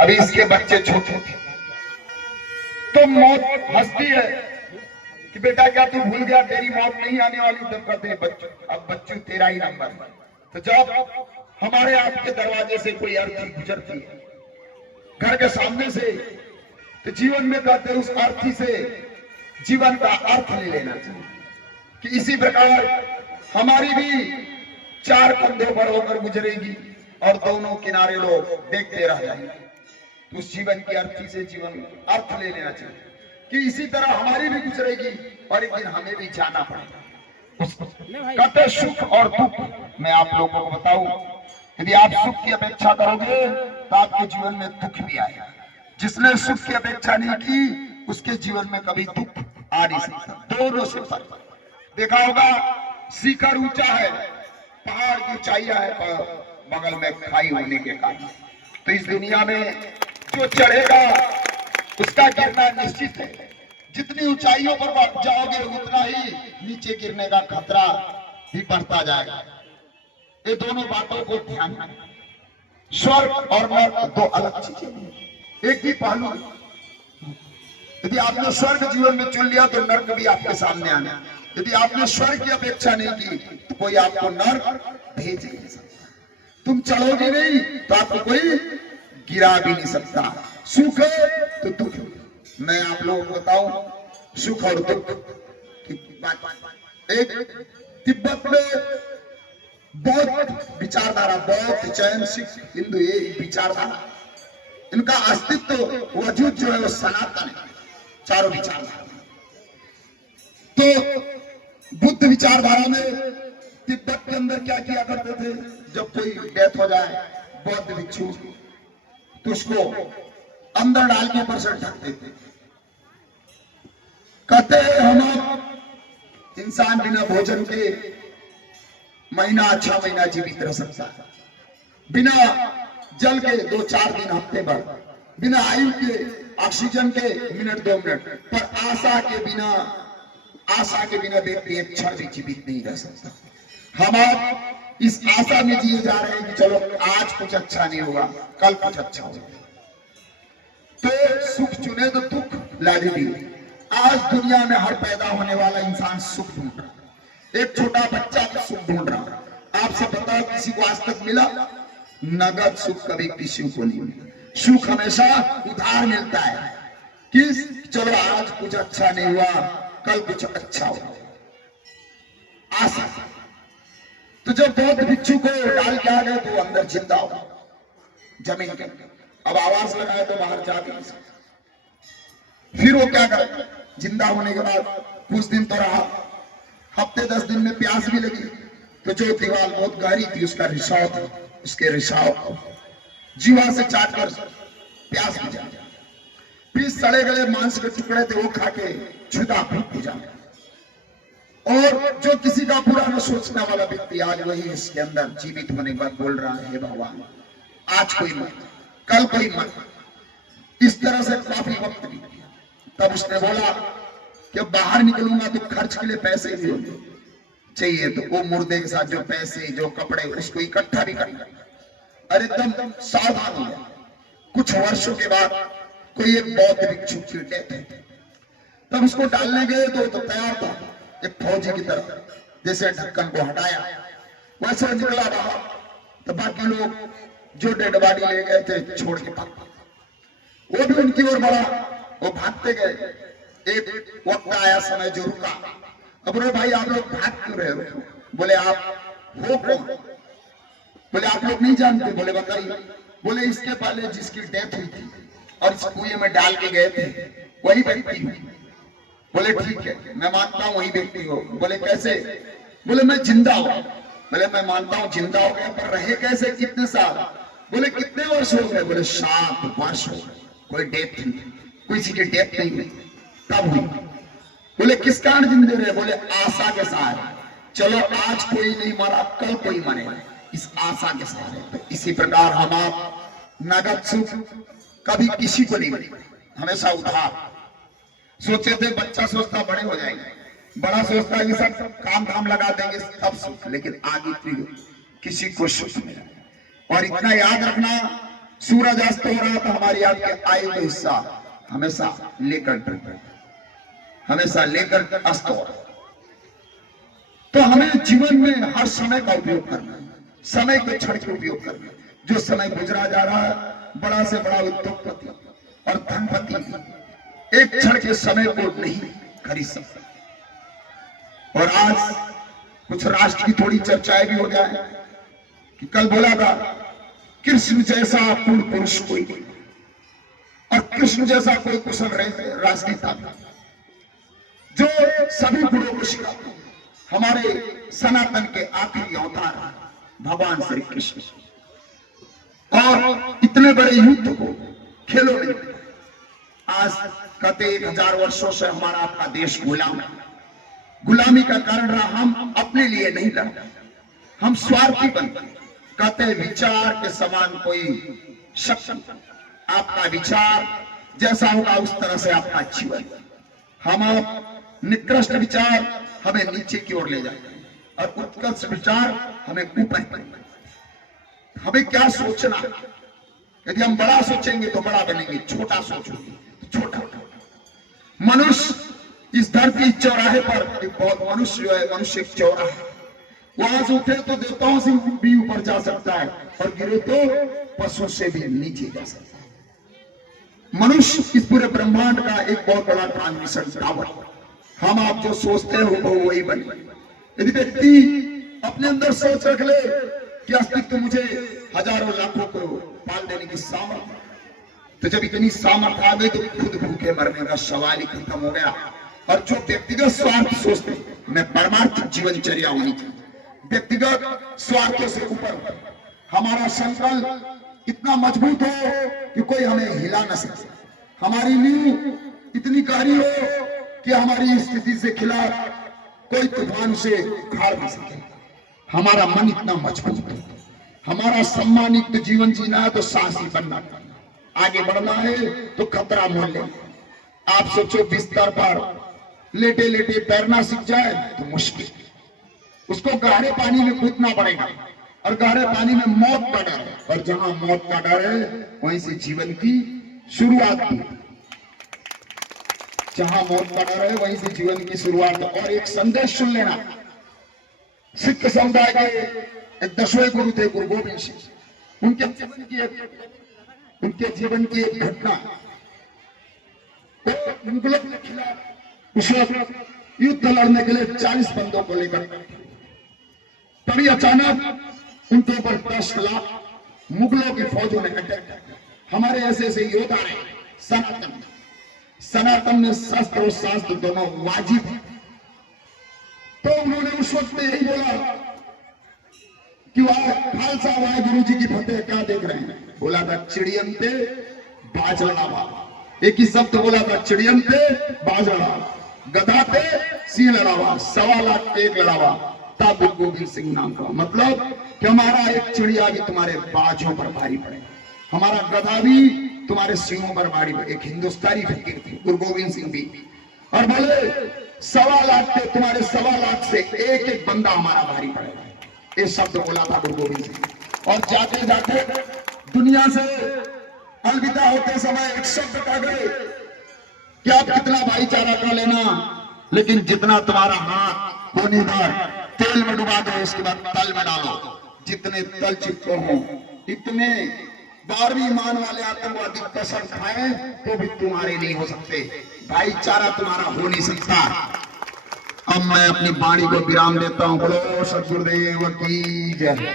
अभी इसके बच्चे छोटे थे तो मौत हंसती है कि बेटा क्या तू भूल गया, तेरी मौत नहीं आने वाली। तब कहते हैं बच्चों, अब बच्चों तेरा ही नंबर है। तो जब हमारे आपके दरवाजे से कोई अर्थी गुजरती है घर के सामने से, तो जीवन में कहते हैं उस अर्थी से जीवन का अर्थ ले लेना चाहिए कि इसी प्रकार हमारी भी चार कंधों पर होकर गुजरेगी और दोनों किनारे लोग देखते रह जाएंगे। उस जीवन की अर्थी से जीवन अर्थ ले लेना चाहिए कि इसी तरह हमारी भी गुजरेगी और एक दिन हमें भी जाना पड़ेगा। कहते सुख और दुख मैं आप लोगों को बताऊं, यदि आप सुख की अपेक्षा करोगे तो आपके जीवन में दुख भी आएगा। जिसने सुख की अपेक्षा नहीं की उसके जीवन में कभी दुख आ नहीं सकता। दोनों से फर्क देखा होगा, शिखर ऊंचा है, पहाड़ की ऊंचाई है, बगल में खाई होने के कारण तो इस दुनिया में जो चढ़ेगा उसका गिरना निश्चित है। जितनी ऊंचाइयों पर जाओगे उतना ही नीचे गिरने का खतरा भी बढ़ता जाएगा। ये दोनों बातों को ध्यान रखें। स्वर्ग और नरक दो अलग चीजें, एक ही पहलू। यदि आपने स्वर्ग जीवन में चुन लिया तो नरक भी आपके सामने आना। यदि आपने स्वर्ग की अपेक्षा नहीं की तो कोई आपको नरक भेज नहीं सकता। तुम चढ़ोगे नहीं तो आपको कोई गिरा भी नहीं सकता। सुख है तो दुख। मैं आप लोगों को बताऊं सुख और दुख की बात। एक तिब्बत में बौद्ध विचारधारा, बौद्ध, जैन, सिख, हिंदू, ये विचारधारा, इनका अस्तित्व वजूद जो है वो सनातन है, चारों विचारधारा। तो बुद्ध विचारधारा में तिब्बत के अंदर क्या किया करते थे, जब कोई डेथ हो जाए बौद्ध भिक्षु तो उसको अंदर डाल के ऊपर से ढकते थे। कहते हैं हम इंसान बिना भोजन के महीना, अच्छा महीना जीवित रह सकता है, बिना जल के 2-4 दिन, हफ्ते भर, बिना आयु के, ऑक्सीजन के मिनट 2 मिनट, पर आशा के बिना व्यक्ति एक क्षण भी जीवित नहीं रह सकता। हम आप इस आशा में जिए जा रहे हैं कि चलो आज कुछ अच्छा नहीं होगा, कल कुछ अच्छा होगा। तो सुख चुने तो दुख लादी दी। आज दुनिया में हर पैदा होने वाला इंसान सुख ढूंढ रहा है। एक छोटा बच्चा भी सुख ढूंढ रहा है। आपसे बताओ किसी को आज तक मिला? नगद सुख कभी किसी को नहीं मिला। सुख हमेशा उधार मिलता है। किस चलो आज कुछ अच्छा नहीं हुआ, कल कुछ अच्छा होगा, आशा। तो जब बौद्ध भिक्षु को डाल के आ गए तो अंदर जिंदा हो जमीन के, अब आवाज लगाए तो बाहर जा नहीं सकते। फिर वो क्या करे, जिंदा होने के बाद कुछ दिन तो रहा, हफ्ते 10 दिन में प्यास भी लगी तो जो दीवार बहुत गहरी थी उसका रिसाव था, उसके रिसाव जीवा से चाट कर प्यास बुझा। फिर सड़े गले मांस के टुकड़े थे वो खा के छुदा भूख बुझा। और जो किसी का बुरा न सोचने वाला व्यक्ति आज वही इसके अंदर जीवित होने के बाद बोल रहा है, हे भगवान आज कोई मत, कल कोई मत। इस तरह से काफी वक्त भी। तब उसने बोला कि अब बाहर निकलूंगा तो खर्च के लिए पैसे भी होंगे चाहिए, तो वो मुर्दे के साथ जो पैसे, जो कपड़े, उसको इकट्ठा भी करना। अरे एकदम सावधान हो गया। कुछ वर्षों के बाद कोई एक बौद्ध भिक्षु की डेथ है। तब उसको डालने गए तो तैयार था एक फौजी की तरफ, जैसे ढक्कन को हटाया वैसे निकला बाहर। तो बाकी लोग जो डेड बॉडी ले गए थे छोड़ के भाग, वो भी उनकी ओर बढ़ा, वो भागते गए। एक वक्त आया समय जो रुका। अब रे भाई आप लोग भाग क्यों रहे हो? बोले आप हो कौन? बोले आप लोग नहीं जानते? बोले बताइए। बोले इसके पहले जिसकी डेथ हुई थी और इस कुएं में डाल के गए थे वही व्यक्ति हूँ। बोले ठीक है मैं मानता हूँ वही व्यक्ति हो। बोले कैसे? बोले मैं जिंदा हूँ। बोले मैं मानता हूँ जिंदा हो गया, पर रहे कैसे, कितने साल? बोले कितने वर्ष हो गए? बोले 7 वर्ष हो गए। कोई डेथ नहीं, किसी की डेथ नहीं हुई। कब हुई? बोले किस कारण जिंदे रहे? बोले आशा के साथ। चलो आज कोई नहीं मरा, कल कोई मरेगा, इस आशा के साथ। तो इसी प्रकार हम आप नगद सुख कभी किसी को नहीं मिले, हमेशा उधार। सोचे थे बच्चा सोचता बड़े हो जाएंगे, बड़ा सोचता है कि सब काम धाम लगा देंगे तब सुख, लेकिन आगे किसी को सुख मिला। और इतना याद रखना सूरज अस्त हो रहा था, हमारी याद के आए तो हिस्सा हमेशा लेकर हमेशा लेकर अस्त हो रहा। तो हमें जीवन में हर समय का उपयोग करना है, समय के क्षण का उपयोग करना है। जो समय गुजरा जा रहा है, बड़ा से बड़ा उद्योगपति और धनपति एक क्षण के समय को नहीं खरीद सकता। और आज कुछ राष्ट्र की थोड़ी चर्चाएं भी हो जाए कि कल बोला था कृष्ण जैसा पूर्ण पुरुष कोई नहीं, और कृष्ण जैसा कोई कुशल राजनेता जो सभी गुणों को सिखाते हैं। हमारे सनातन के आखिरी अवतार भगवान श्री कृष्ण, और इतने बड़े युद्ध को खेलों में आज कहते 1000 वर्षों से हमारा आपका देश गुलाम है। गुलामी का कारण रहा हम अपने लिए नहीं लड़ते, हम स्वार्थी बनते। कहते विचार के समान कोई शक्ति, आपका विचार जैसा होगा उस तरह से आपका जीवन। हम निकृष्ट विचार हमें नीचे की ओर ले जाते हैं और उत्कृष्ट विचार हमें ऊपर। हमें क्या सोचना, यदि हम बड़ा सोचेंगे तो बड़ा बनेंगे, छोटा सोचेंगे तो छोटा। मनुष्य इस धरती चौराहे पर एक बहुत मनुष्य जो है, मनुष्य एक चौराहा, वहां से उठे तो देवताओं से भी ऊपर जा सकता है और गिरे तो पशुओं से भी नीचे जा सकता है। मनुष्य इस पूरे ब्रह्मांड का एक बहुत बड़ा ट्रांसमिशन टावर। हम आप जो सोचते हो वो वही बने। यदि व्यक्ति अपने अंदर सोच रख ले कि अस्तित्व मुझे हजारों लाखों को पाल देने की सामर्थ्य, तो जब इतनी सामर्थ्य आ गई तो खुद भूखे मरने का सवाल ही खत्म हो गया। और जो व्यक्तिगत स्वार्थ सोचते, मैं परमार्थ जीवनचर्या होनी चाहिए, व्यक्तिगत स्वार्थों से ऊपर हमारा संकल्प इतना मजबूत हो कि कोई हमें हिला न सके, हमारी नींव इतनी गहरी हो कि हमारी स्थिति से खिलाफ कोई तूफान से उखाड़ नहीं सके। हमारा मन इतना मजबूत हो, हमारा सम्मानित जीवन जीना है तो साहसी बनना, आगे बढ़ना है तो खतरा मोल ले। आप सोचो बिस्तर पर लेटे लेटे तैरना सीख जाए तो मुश्किल, उसको गहरे पानी में कूदना पड़ेगा, और गहरे पानी में मौत का डर है, और जहां मौत का डर है वहीं से जीवन की शुरुआत है। जहां मौत का डर है वहीं से जीवन की शुरुआत है। और एक संदेश सुन लेना, सिख समुदाय के 10वें गुरु थे गुरु गोविंद सिंह, उनके जीवन की एक घटना, तो मुगलों के खिलाफ उस वक्त युद्ध लड़ने के लिए 40 बंदों को लेकर, तभी अचानक उनके ऊपर 10 लाख मुगलों की फौजों ने अटैक किया। हमारे ऐसे ऐसे योद्धा रहे सनातन में शस्त्र और शास्त्र दोनों वाजिब है। तो उन्होंने उस वक्त यही बोला कि वाह खालसा वाह गुरु जी की फतेह, क्या देख रहे हैं। बोला था चिड़ियंते बाज लड़ावा, एक ही शब्द बोला था, चिड़ियंते बाज लड़ावा, गदाते सिंह लड़ावा, 1.25 लाख एक लड़ावा ता गुरु गोविंद सिंह नाम का। मतलब कि हमारा एक चिड़िया भी तुम्हारे बाजों पर भारी पड़े, हमारा गधा भी तुम्हारे सिंहों पर भारी पड़े। एक हिंदुस्तानी फकीर थे गुरु गोविंद सिंह भी, और बोले 1.25 लाख थे, तुम्हारे 1.25 लाख से एक एक बंदा हमारा भारी पड़ेगा। ये शब्द बोला था गुरु गोविंद सिंह। और जाते जाते दुनिया से अलविदा होते समय एक शब्द कह गए कि आप कितना भाईचारा कर लेना, लेकिन जितना तुम्हारा हाथ होने भर तेल में डुबा दो, इसके बाद तल में डालो, जितने तल चिपको हो इतने 12वीं मान वाले आतंकवादी कसम खाए तो भी तुम्हारे नहीं हो सकते, भाईचारा तुम्हारा हो नहीं सकता। अब मैं अपनी वाणी को विराम देता हूं। बोलो सतगुरुदेव की जय।